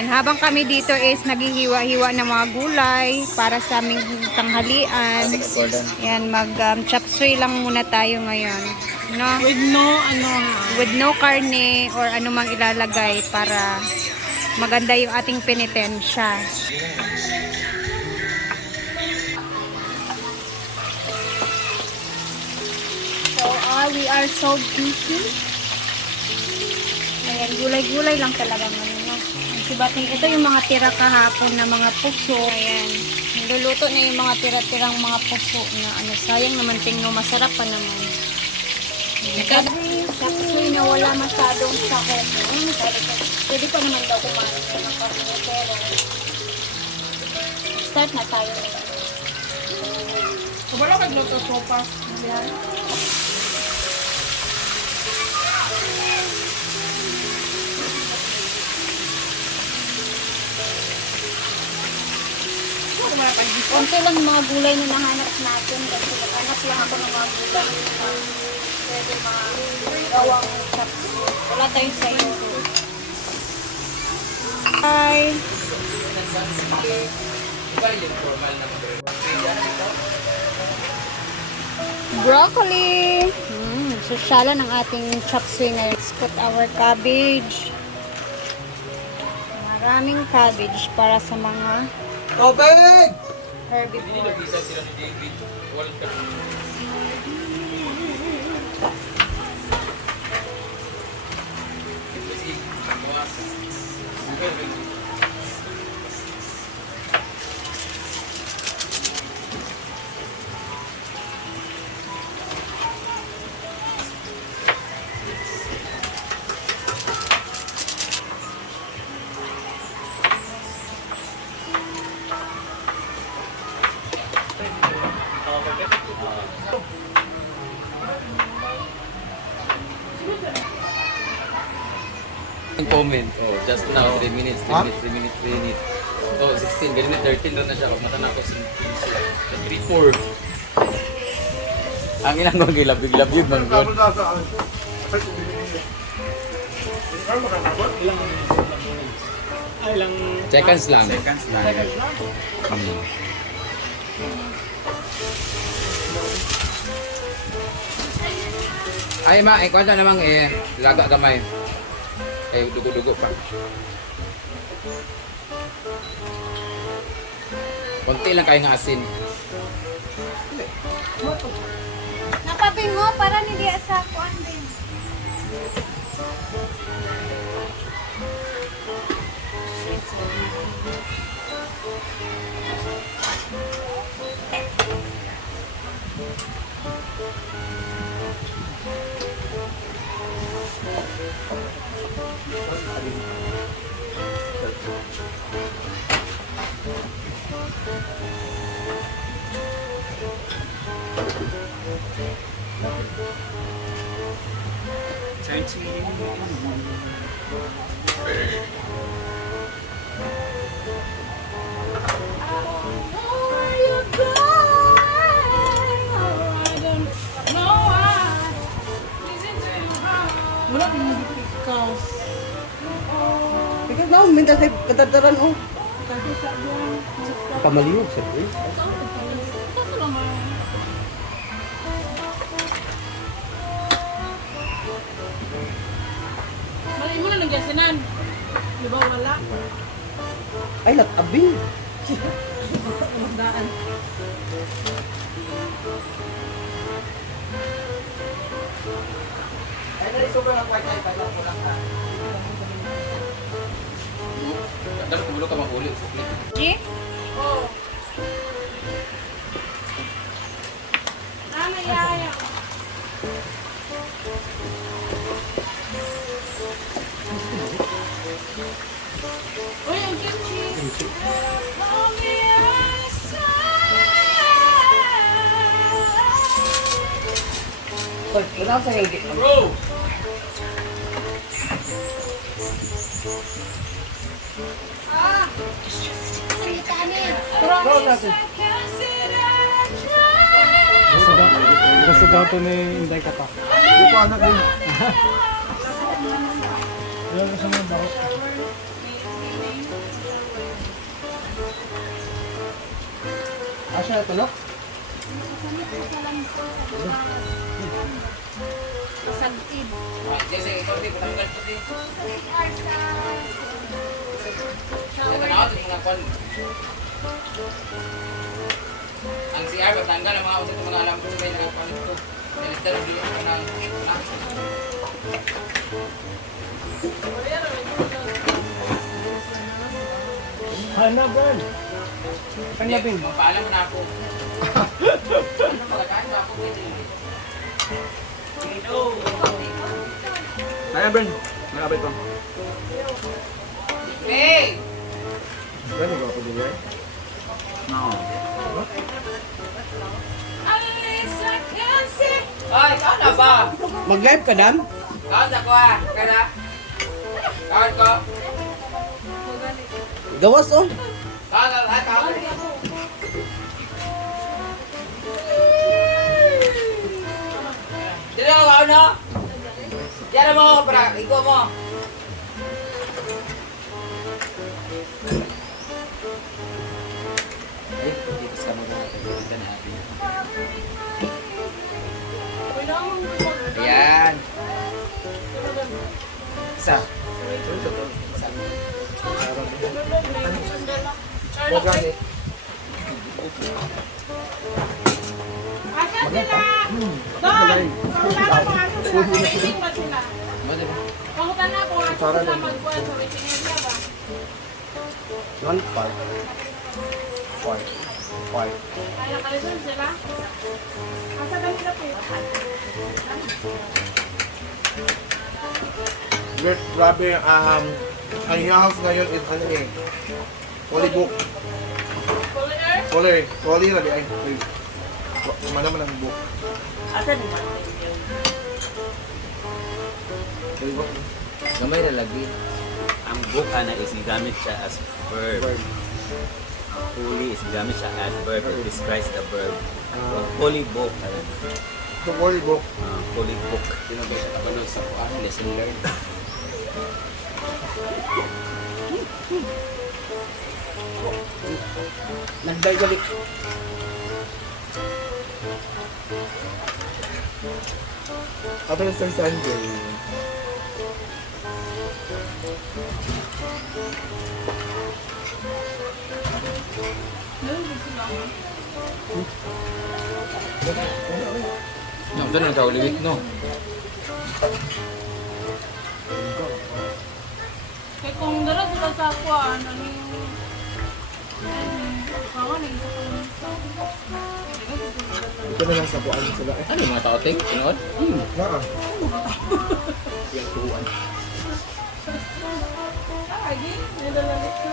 Ayan, habang kami dito is naghihiwa-hiwa ng mga gulay para sa aming tanghalian. Ayan, mag um, chop suey lang muna tayo ngayon. No? With no, ano. With no karne or anumang ilalagay para maganda yung ating penitensya. So, ah, we are so busy. Ayan, gulay-gulay lang talaga ngayon. Sibating, ito yung mga tira kahapon na mga puso. Ayan, niluluto na yung mga tira-tirang mga puso na ano, sayang naman tingno, masarap pa naman. Kasi, na wala masyadong sakit. Pwede pa naman daw kumain ng karne, pero start na tayo. Wala ka dito sopas. Yan. Wala mga. Konti lang mga gulay na nahanap natin kasi naghanap lang ako ng mga gulay na pwede mga gawang chops. Wala tayong sayo. Hi! Broccoli! Mm, sosyala ng ating chop suey ngayon. Let's put our cabbage. Maraming cabbage para sa mga Tubig! herbivores. Comment. Oh, just now, 3 minutes, 3 Ha? minutes, 3 minutes, 3 minutes. Oh, 16, ganun na, 13 rin na siya. Mata na ako, 3, 4. Ang ilang mga gilabig-labig, man God. Ay lang. Seconds lang. Seconds lang. Hmm. Ay ma, eh, kwanta namang eh, laga kamay. Ay, dugo-dugo pa. Konti lang kayo ng asin. Napapingo para hindi sa kuan din. Wala ka yung pikas. Ikaw na, minta sa kadadaran oh. Kasi sa buwan. Kamaliw, Nagyasinan. Di ba wala? Ay, latabing. Daan. Ay, narisobrang ang white eye, paglang ko lang ha. Dapat kumulo ka mahuli. G? Ano yaya? Uy, kimchi. Hoy, wala sa hindi. Bro! Bro, natin. Gusto daw, gusto daw to ni Inday ka pa. Hindi ko anak din. Yan gusto mo baro. Asya, ito no? Sagid. Jesse, ikaw din, patanggal ko din. Tanaw, ito mga kon. Ang CR, patanggal ang mga usap ng mga alam ko may nakapalit ko. Minister, ang bilis ko ng... Hanaban! Hanapin. Magpaalam mo na ako. Kaya, Bern. Nakabay ko. Hey! Gano'n ba ako din Ay, saan na ba? Mag-live ka, Dan? Kaon ako ah. Kada. Kaon ko. Gawas, oh. Kaon, ay, kaon. Sino ang kaon no? Yan mo, mo. Ay, dito sa mga dito na natin. Ayan. Isa. Huwag gani. Asa sila? Doon! Pangutan mo nga sila. Waiting ba sila? Pangutan na kung asa sila magkuhan sa waiting area ba? One, five. Five. Five. Kaya kalisun sila? Asa kanila po yun? Gra- Grabe, um, ang house ngayon is ano eh, Holy book. Holy, holy na di ay. Mana man ang book. Holy book. Gamay na lagi. ang book ana is gamit siya as verb. Ang holy is gamit siya as verb. It describes the verb. Ang holy book. So, holy book. ah, holy book. Sino ba siya kapanood sa kuan? Lesson learned. Nagbay-balik. After Sir Sanjay. No, doon ang tawag liwit, no? Kaya kung dara sila sa kuhan, ano yung... Yung Ito na lang sa buwan sila eh. Ano yung mga tao-ting? Naa. Ay, di. Nadalamit ko.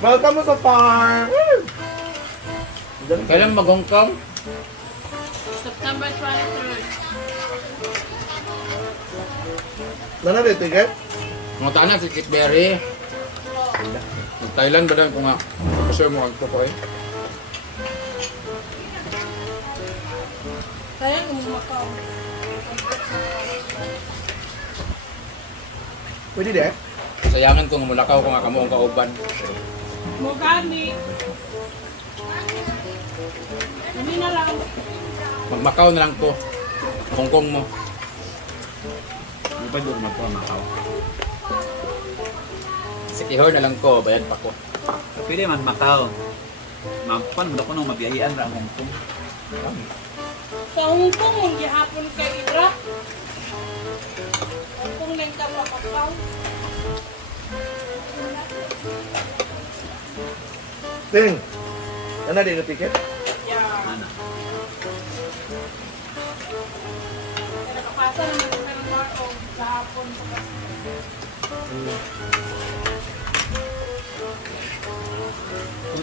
Welcome mo sa farm! Kailan mag-Hong Kong? September 23rd. Nana rin, ticket? Mga tanan si Kitberry. Thailand ba dahil ko nga? Kasi mo ang ko eh. Sayang, umumakaw. Pwede de? Sayangan ko nga mulakaw ko nga kamo ang kauban. Mogani. Hindi na lang. Magmakaw na lang ko. Hong Kong mo. Di ba doon magpamakaw? Sa Kihor na lang ko, bayad pa ko. Pwede man Macau. Mapan mo ko nung mabiyahian ra ang Hong Kong. Sa Hong Kong, yung gihapon kay Ira. Hong Kong nang kapapakaw. Ting! Nana rin yung ticket? Yeah. Kaya nakapasa naman sa Marco sa hapon. Kung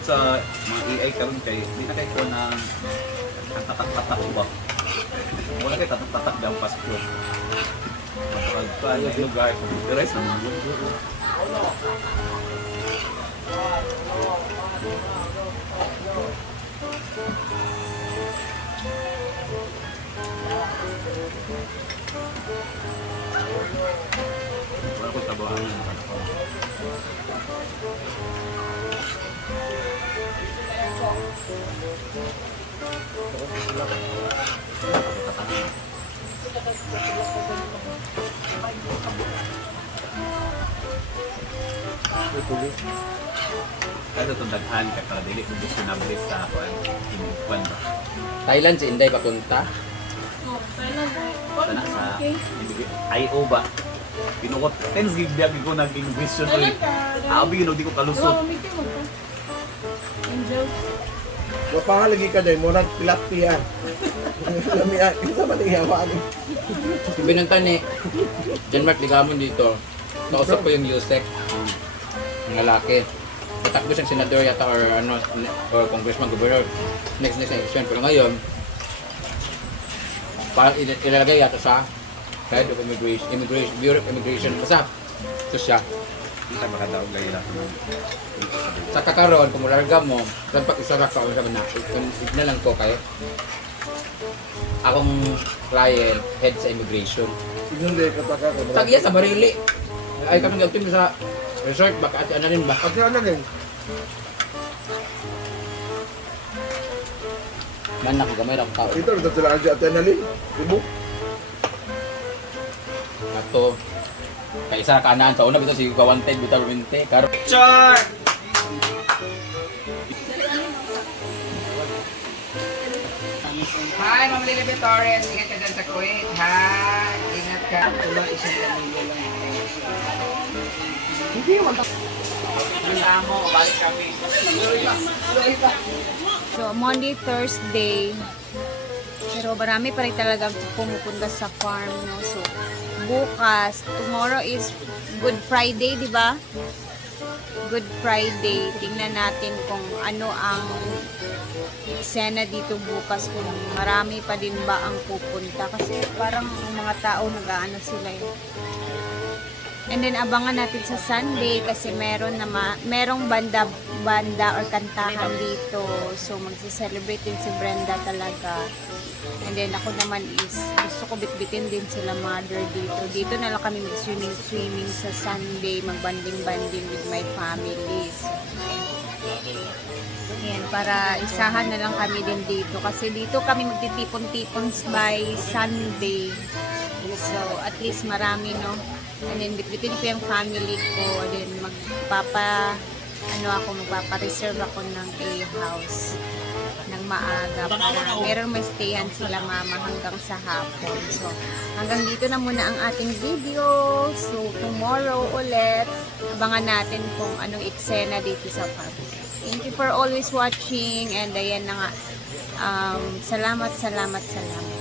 sa mga AI karon kay di na kay ko na ang tatak-tatak ba. Wala kay tatak-tatak daw pasko. Kapag pa yung lugar, the rest naman. Wala ko tabuhan ng Kasi itong daghan ka para dili na bilis sa kuan inupan ba. Thailand si Inday papunta. Oh, Thailand. Sana sa IO ba. Pinukot. Tens gig biya ko naging vision ko. Abi yun, di ko kalusot. mamiti mo ka. Dahil murag tilapia. Lamian, isa man ang iyawan. Binunta ni John Mark Ligamon dito. Kausap ko yung Yusek. Ang lalaki. Natakbo siyang senador yata or ano or congressman governor. Next next election. Pero ngayon, parang il- ilalagay yata sa head of immigration, immigration, Bureau of Immigration. Basta, ito siya. Hindi tayo makadaog lagi ng Sa kakaroon, kung malarga mo, saan pag isa ka sabi na, na lang ko kayo. Akong client, head sa immigration. Hindi kataka ka. Tagiya sa Barili. Ay kami nagtim sa resort baka at ano rin ba? Kasi ano din, Man ako gamay ra akong tao. ito rin sila ang adrenaline. Ibu. Ato kay isa ka anaan sa una bitaw si Kawanted bitaw Rente karo. Hi, Ma'am Lilibet Torres. Ingat ka dyan sa Kuwait, ha? Ingat ka. Wala isang pamilya lang. Hindi, wala. Kasama, balik kami. So, Monday, Thursday. Pero marami pa rin talaga pumupunta sa farm, no? So, bukas, tomorrow is Good Friday, di ba? Good Friday. Tingnan natin kung ano ang eksena dito bukas kung marami pa din ba ang pupunta kasi parang ang mga tao nag-ano sila yun. And then abangan natin sa Sunday kasi meron na ma- merong banda banda or kantahan dito. So magse-celebrate din si Brenda talaga. And then ako naman is gusto ko bitbitin din sila mother dito. Dito na lang kami mag-swimming swimming sa Sunday, magbanding-banding with my family. So, Ayan, para isahan na lang kami din dito. Kasi dito kami magtitipon-tipon by Sunday. So, at least marami, no? And then, bitbitin ko yung family ko. And then, magpapa, ano ako, magpapa-reserve ako ng a house ng maaga para meron may stayan sila mama hanggang sa hapon. So, hanggang dito na muna ang ating video. So, tomorrow ulit, abangan natin kung anong eksena dito sa farm. Thank you for always watching and ayan na nga. Um, salamat, salamat, salamat.